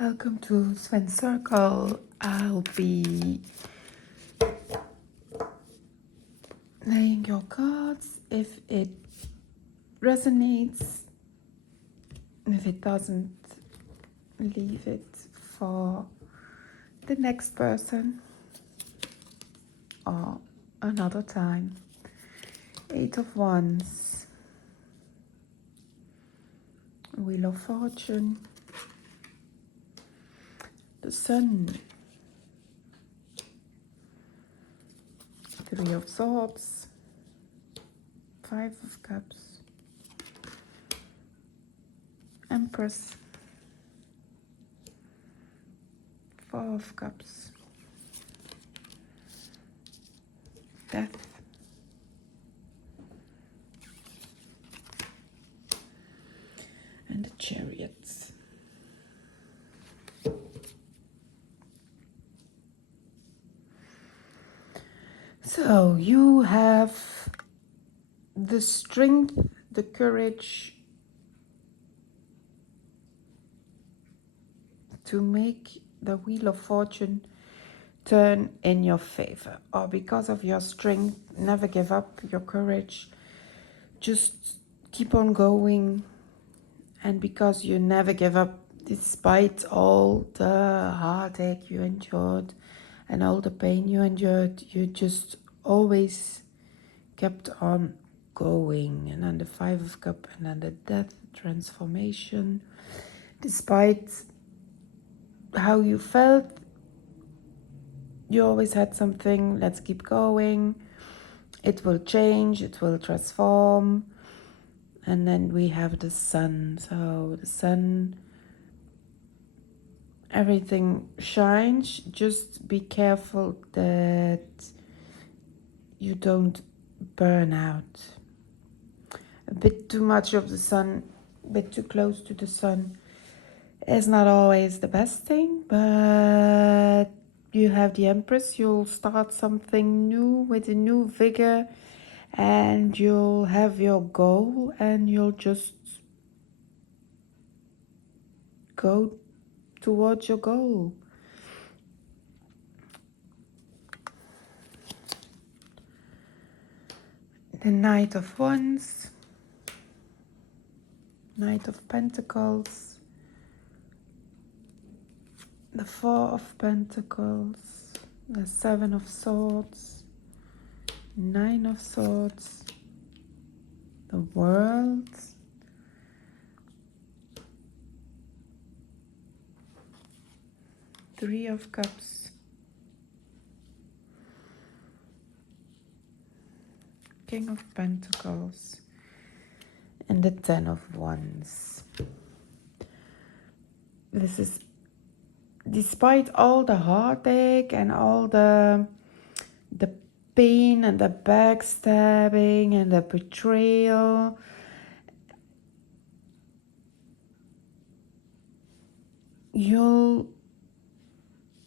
Welcome to Svin Circle. I'll be laying your cards. If it resonates, if it doesn't, leave it for the next person or another time. 8 of Wands, Wheel of Fortune, the Sun, 3 of Swords, 5 of Cups, Empress, 4 of Cups, Death, and the Chariots. So you have the strength, the courage to make the Wheel of Fortune turn in your favor, or because of your strength, never give up, your courage, just keep on going. And because you never give up, despite all the heartache you endured and all the pain you endured, you just always kept on going. And then the 5 of Cups, and then the Death, transformation. Despite how you felt, you always had something. Let's keep going. It will change, it will transform. And then we have the Sun. So the Sun, everything shines. Just be careful that you don't burn out. A bit too much of the Sun, a bit too close to the Sun is not always the best thing, but you have the Empress. You'll start something new with a new vigor, and you'll have your goal, and you'll just go towards your goal. The Knight of Wands, Knight of Pentacles, the 4 of Pentacles, the 7 of Swords, 9 of Swords, the World, Three of Cups, King of Pentacles, and the 10 of Wands. This is despite all the heartache and all the pain and the backstabbing and the betrayal, you'll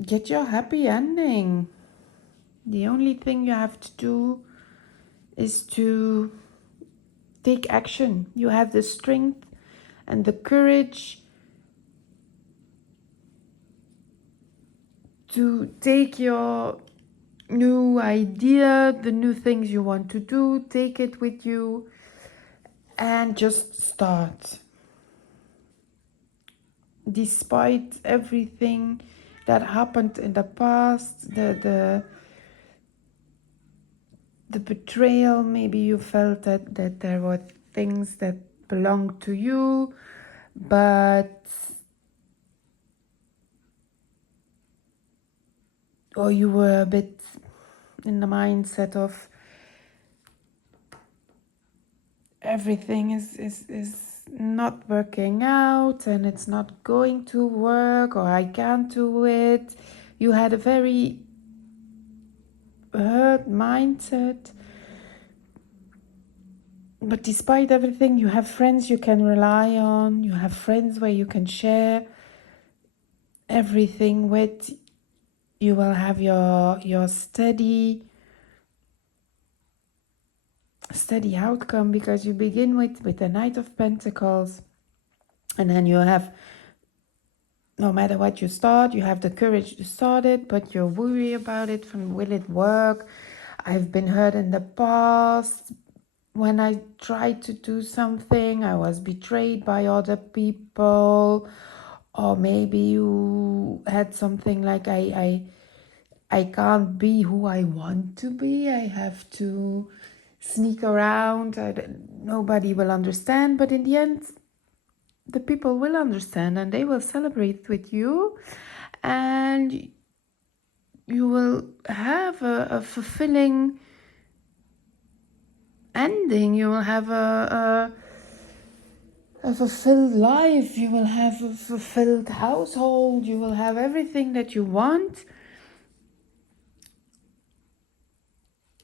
get your happy ending. The only thing you have to do is to take action. You have the strength and the courage to take your new idea, the new things you want to do, take it with you and just start. Despite everything that happened in the past, the betrayal, maybe you felt that there were things that belonged to you, but or you were a bit in the mindset of everything is not working out and it's not going to work, or I can't do it. You had a very hurt mindset. But despite everything, you have friends you can rely on. You have friends where you can share everything with. You will have your steady outcome, because you begin with the Knight of Pentacles, and then you have no matter what you start, you have the courage to start it, but you're worried about it. From will it work? I've been hurt in the past. When I tried to do something, I was betrayed by other people. Or maybe you had something like I can't be who I want to be. I have to sneak around. Nobody will understand. But in the end, the people will understand and they will celebrate with you. And you will have a fulfilling ending. You will have a fulfilled life. You will have a fulfilled household. You will have everything that you want.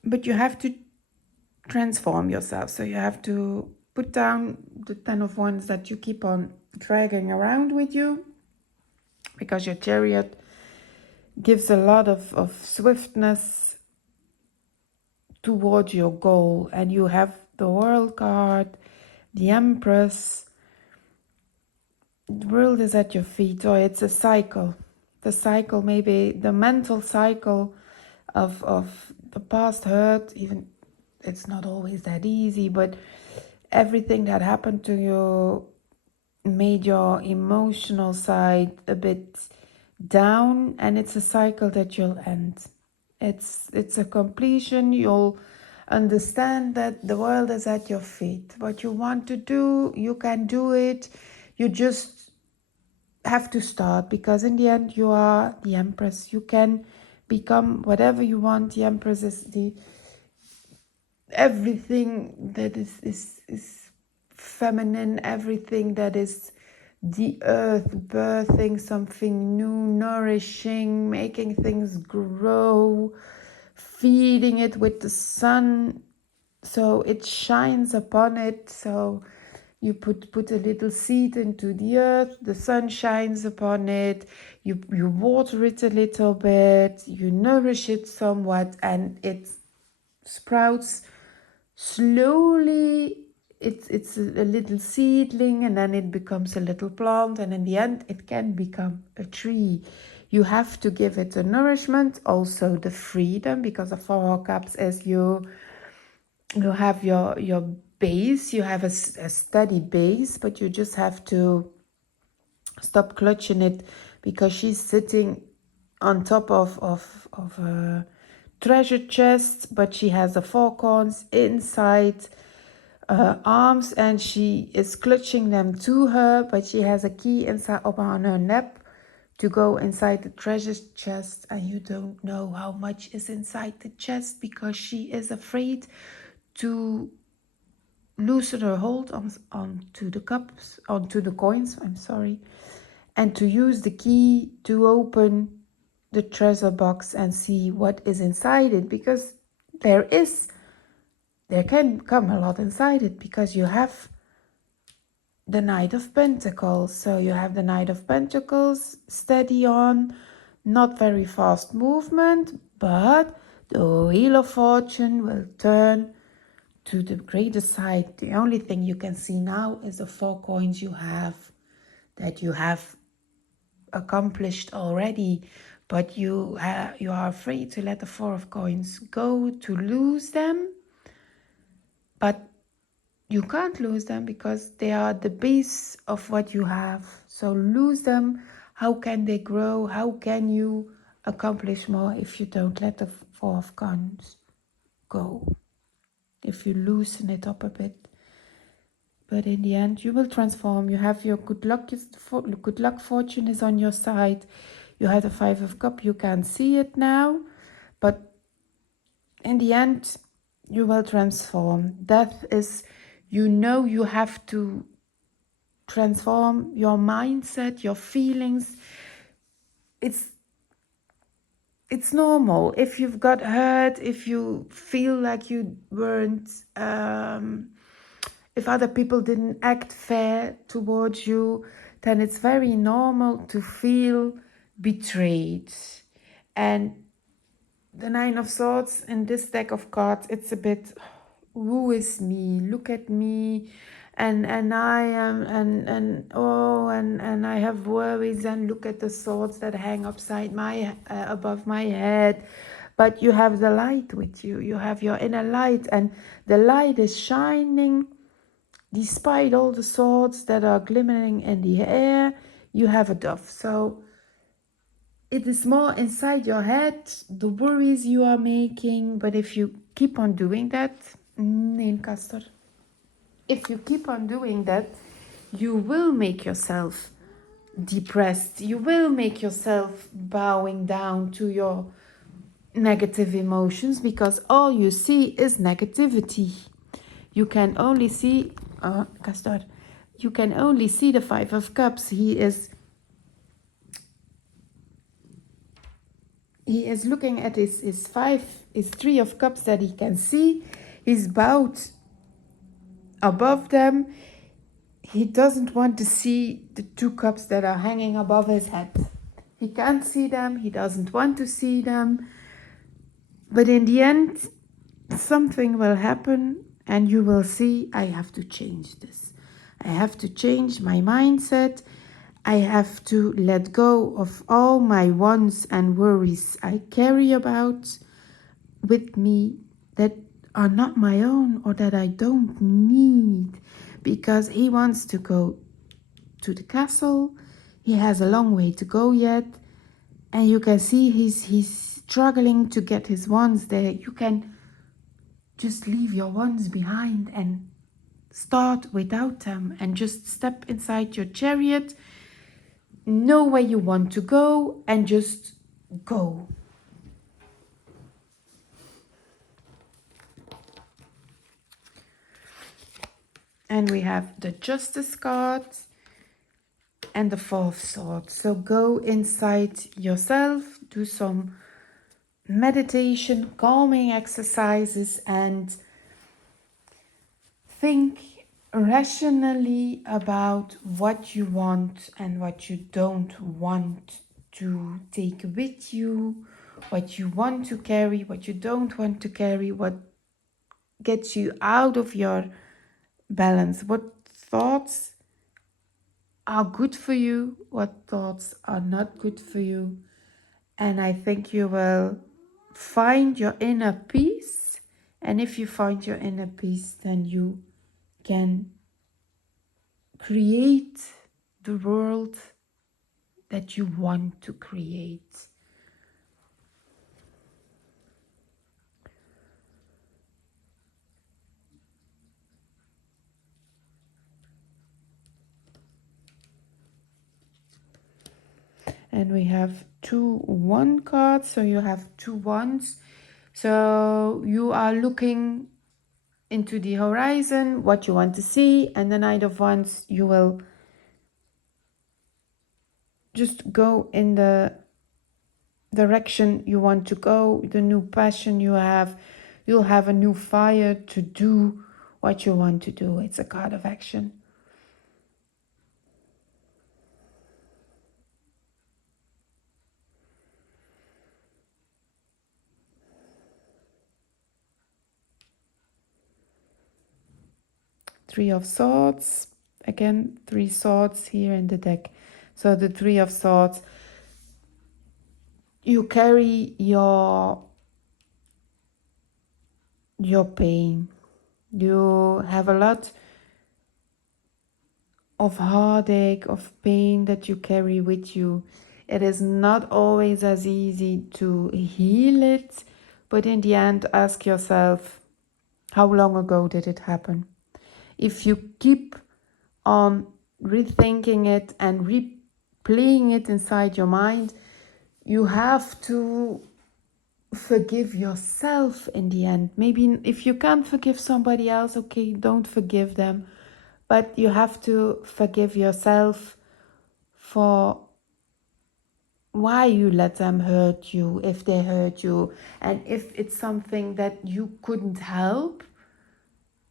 But you have to transform yourself. So you have to put down the 10 of Wands that you keep on dragging around with you, because your Chariot gives a lot of swiftness towards your goal. And you have the World card, the Empress. The world is at your feet, or it's a cycle. The cycle, maybe the mental cycle of the past hurt. Even it's not always that easy, but everything that happened to you made your emotional side a bit down, and it's a cycle that you'll end. It's a completion. You'll understand that the world is at your feet. What you want to do, you can do it. You just have to start, because in the end you are the Empress. You can become whatever you want. The Empress is the everything that is feminine, everything that is the earth, birthing something new, nourishing, making things grow, feeding it with the sun so it shines upon it. So you put a little seed into the earth, the sun shines upon it, you water it a little bit, you nourish it somewhat, and it sprouts slowly. It's a little seedling, and then it becomes a little plant, and in the end it can become a tree. You have to give it the nourishment, also the freedom, because the Four of Cups is you have your base, you have a steady base, but you just have to stop clutching it, because she's sitting on top of a treasure chest, but she has the four corns inside arms, and she is clutching them to her, but she has a key inside on her neck to go inside the treasure chest, and you don't know how much is inside the chest, because she is afraid to loosen her hold onto the cups, onto the coins, I'm sorry, and to use the key to open the treasure box and see what is inside it, because there can come a lot inside it, because you have the Knight of Pentacles. So you have the Knight of Pentacles, steady on, not very fast movement, but the Wheel of Fortune will turn to the greater side. The only thing you can see now is the 4 coins you have, that you have accomplished already, but you are afraid to let the 4 of coins go, to lose them. But you can't lose them, because they are the base of what you have. So lose them. How can they grow? How can you accomplish more if you don't let the 4 of coins go? If you loosen it up a bit. But in the end, you will transform. You have your good luck. Good luck fortune is on your side. You have the 5 of Cups. You can't see it now. But in the end, you will transform. Death is, you have to transform your mindset, your feelings. It's normal. If you've got hurt, if you feel like you weren't, if other people didn't act fair towards you, then it's very normal to feel betrayed. And the 9 of Swords in this deck of cards, it's a bit, who is me? Look at me. and I am and I have worries, and look at the thoughts that hang above my head. But you have the light with you. You have your inner light, and the light is shining despite all the thoughts that are glimmering in the air. You have a dove. So it is more inside your head, the worries you are making. But if you keep on doing that, nee, Castor. If you keep on doing that, you will make yourself depressed. You will make yourself bowing down to your negative emotions, because all you see is negativity. You can only see, Castor, you can only see the Five of Cups. He is looking at his Three of Cups that he can see. He's bowed above them. He doesn't want to see the two cups that are hanging above his head. He can't see them. He doesn't want to see them. But in the end, something will happen and you will see, I have to change this. I have to change my mindset. I have to let go of all my wants and worries I carry about with me that are not my own or that I don't need, because he wants to go to the castle. He has a long way to go yet, and you can see he's struggling to get his wands there. You can just leave your wands behind and start without them, and just step inside your chariot, know where you want to go, and just go. And we have the Justice card and the Four of Swords. So go inside yourself, do some meditation, calming exercises, and think rationally about what you want and what you don't want to take with you, what you want to carry, what you don't want to carry, what gets you out of your balance, what thoughts are good for you, what thoughts are not good for you. And I think you will find your inner peace. And if you find your inner peace, then you can create the world that you want to create. And we have 2 1 cards, so you have 2 wands. So you are looking into the horizon, what you want to see, and the Knight of Wands, you will just go in the direction you want to go, the new passion you have. You'll have a new fire to do what you want to do. It's a card of action. Three of Swords. Again, 3 swords here in the deck. So the Three of Swords, you carry your pain. You have a lot of heartache, of pain that you carry with you. It is not always as easy to heal it, but in the end, ask yourself, how long ago did it happen? If you keep on rethinking it and replaying it inside your mind, you have to forgive yourself in the end. Maybe if you can't forgive somebody else, okay, don't forgive them. But you have to forgive yourself for why you let them hurt you, if they hurt you. And if it's something that you couldn't help,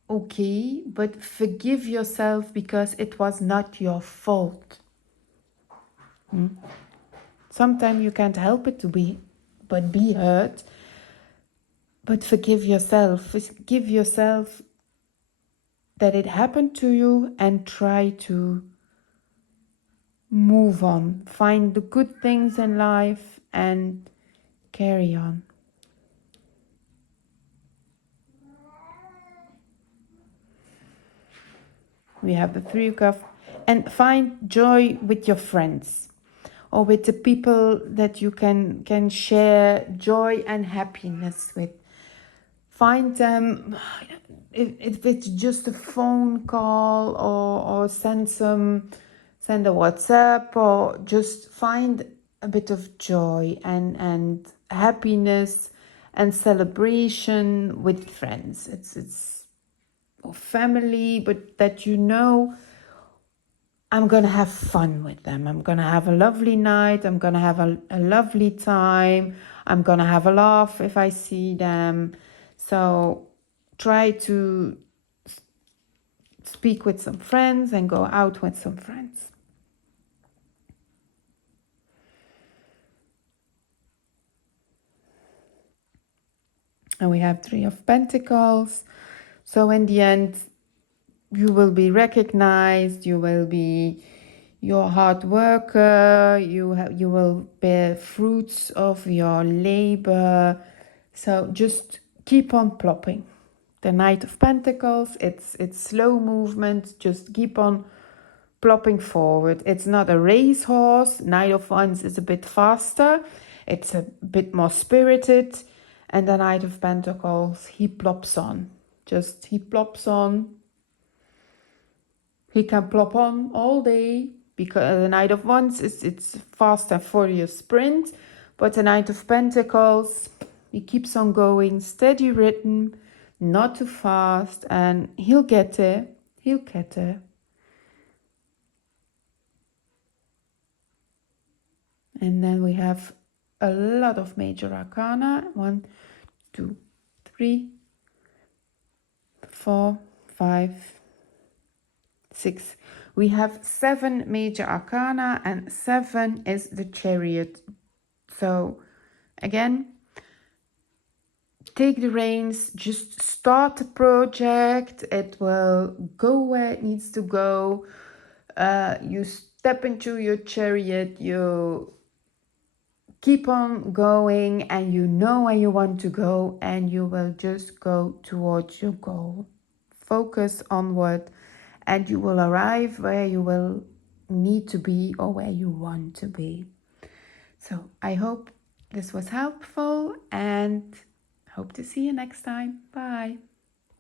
okay, but forgive yourself because it was not your fault. Sometimes you can't help it to be hurt. But forgive yourself. Give yourself that it happened to you and try to move on. Find the good things in life and carry on. We have the Three of Cups. And find joy with your friends or with the people that you can share joy and happiness with. Find them, if it's just a phone call or send a WhatsApp, or just find a bit of joy and happiness and celebration with friends. It's or family, but that you know, I'm going to have fun with them. I'm going to have a lovely night. I'm going to have a lovely time. I'm going to have a laugh if I see them. So try to speak with some friends and go out with some friends. And we have Three of Pentacles. So in the end, you will be recognized. You will be your hard worker. You will bear fruits of your labor. So just keep on plopping. The Knight of Pentacles, it's slow movement. Just keep on plopping forward. It's not a racehorse. Knight of Wands is a bit faster. It's a bit more spirited. And the Knight of Pentacles, he plops on. He plops on. He can plop on all day, because the Knight of Wands it's faster for your sprint, but the Knight of Pentacles, he keeps on going, steady rhythm, not too fast, and he'll get there. He'll get there. And then we have a lot of major arcana. 1, 2, 3, 4, 5, 6. We have 7 major arcana, and 7 is the Chariot. So again, take the reins, just start the project. It will go where it needs to go. You step into your chariot, you keep on going, and you know where you want to go, and you will just go towards your goal. Focus onward, and you will arrive where you will need to be, or where you want to be. So I hope this was helpful, and hope to see you next time. Bye.